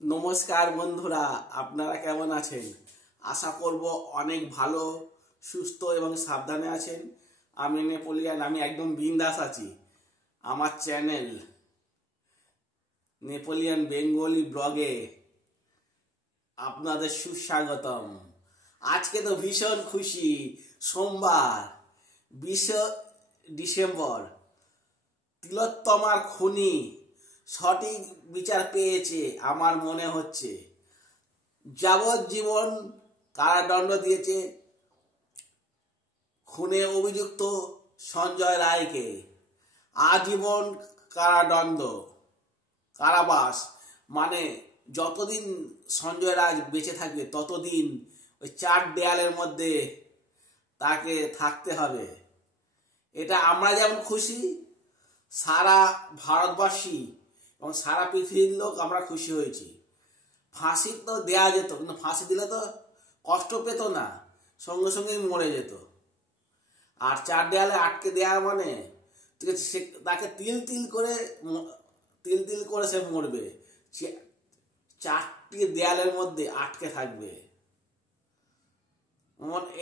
নমস্কার বন্ধুরা, আপনারা কেমন আছেন? আশা করব অনেক ভালো, সুস্থ এবং সাবধানে আছেন। আমি নেপোলিয়ান, আমি একদম বিন্দাস আছি। আমার চ্যানেল নেপোলিয়ান বেঙ্গলি ব্লগে আপনাদের সুস্বাগতম। আজকে তো ভীষণ খুশি, সোমবার 20 ডিসেম্বর। তিলোত্তমার খুনি সঠিক বিচার পেয়েছে আমার মনে হচ্ছে। যাবজ্জীবন কারাদণ্ড দিয়েছে খুনে অভিযুক্ত সঞ্জয় রায়কে। আজীবন কারাদণ্ড, কারাবাস, মানে যতদিন সঞ্জয় রায় বেঁচে থাকবে ততদিন ওই 4 দেয়ালের মধ্যে তাকে থাকতে হবে। এটা আমরা যেমন খুশি, সারা ভারতবাসী এবং সারা পৃথিবীর লোক আমরা খুশি হয়েছি। ফাঁসি তো দেয়া যেত, কিন্তু ফাঁসি দিলে তো কষ্ট পেত না, সঙ্গে সঙ্গেই মরে যেত। আর 4 দেয়ালে আটকে দেওয়া মানে ঠিক আছে, সে তাকে তিল তিল করে সে মরবে। 4টি দেয়ালের মধ্যে আটকে থাকবে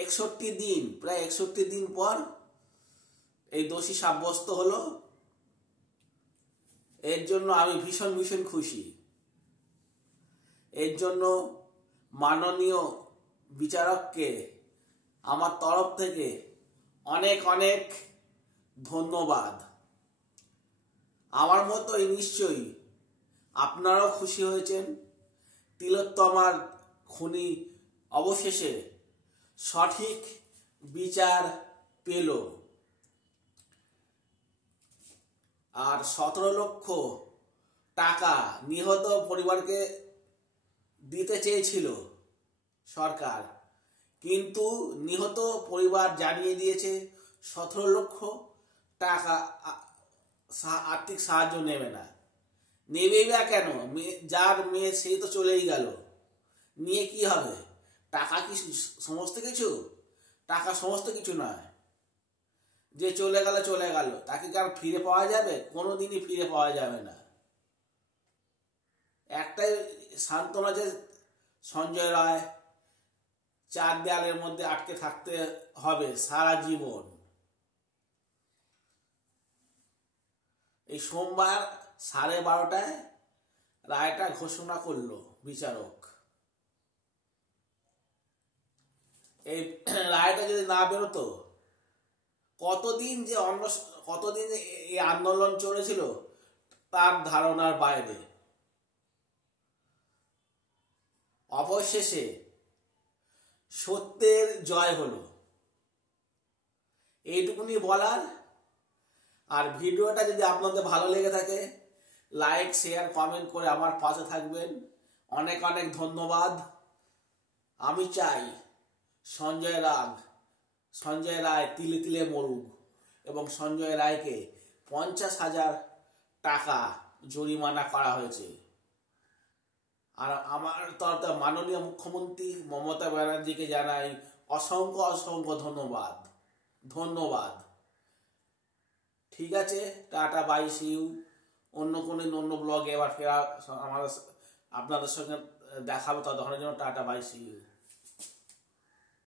61 দিন, প্রায় 61 দিন পর এই দোষী সাব্যস্ত হলো। এর জন্য আমি ভীষণ ভীষণ খুশি। এর জন্য মাননীয় বিচারককে আমার তরফ থেকে অনেক অনেক ধন্যবাদ। আমার মতোই নিশ্চয়ই আপনারাও খুশি হয়েছেন। তিলোত্তমার খুনি অবশেষে সঠিক বিচার পেল। আর 17 লক্ষ টাকা নিহত পরিবারকে দিতে চেয়েছিল সরকার, কিন্তু নিহত পরিবার জানিয়ে দিয়েছে 17 লক্ষ টাকা আর্থিক সাহায্য নেবে না। নেবেই বা কেন? যার মেয়ে সেই তো চলেই গেল, নিয়ে কি হবে? টাকা কি সমস্ত কিছু? টাকা সমস্ত কিছু নয়। যে চলে গেল চলে গেল, তাকে কি আর ফিরে পাওয়া যাবে? কোনোদিনই ফিরে পাওয়া যাবে না। একটাই সান্ত্বনা যে সঞ্জয় রায় 4 দেয়ালের মধ্যে আটকে থাকতে হবে সারা জীবন। এই সোমবার 12:30টায় রায়টা ঘোষণা করলো বিচারক। এই রায়টা যদি না বেরোতো, কতদিন এই আন্দোলন চলেছিল তার ধারণার বাইরে। অবশেষে সত্যের জয় হলো, এইটুকুনি বলার। আর ভিডিওটা যদি আপনাদের ভালো লেগে থাকে, লাইক, শেয়ার, কমেন্ট করে আমার পাশে থাকবেন। অনেক অনেক ধন্যবাদ। আমি চাই সঞ্জয় রায় তিলে তিলে মরুক, এবং সঞ্জয় রায়কে 50,000 টাকা জরিমানা করা হয়েছে। আর আমার তরফে মাননীয় মুখ্যমন্ত্রী মমতা ব্যানার্জিকে জানাই অসংখ্য অসংখ্য ধন্যবাদ। ঠিক আছে, টাটা, বাই, সি ইউ। অন্য ব্লগে এবার ফেরা আপনাদের সঙ্গে দেখাবো। ততক্ষণের জন্য টাটা, বাই, সি ইউ।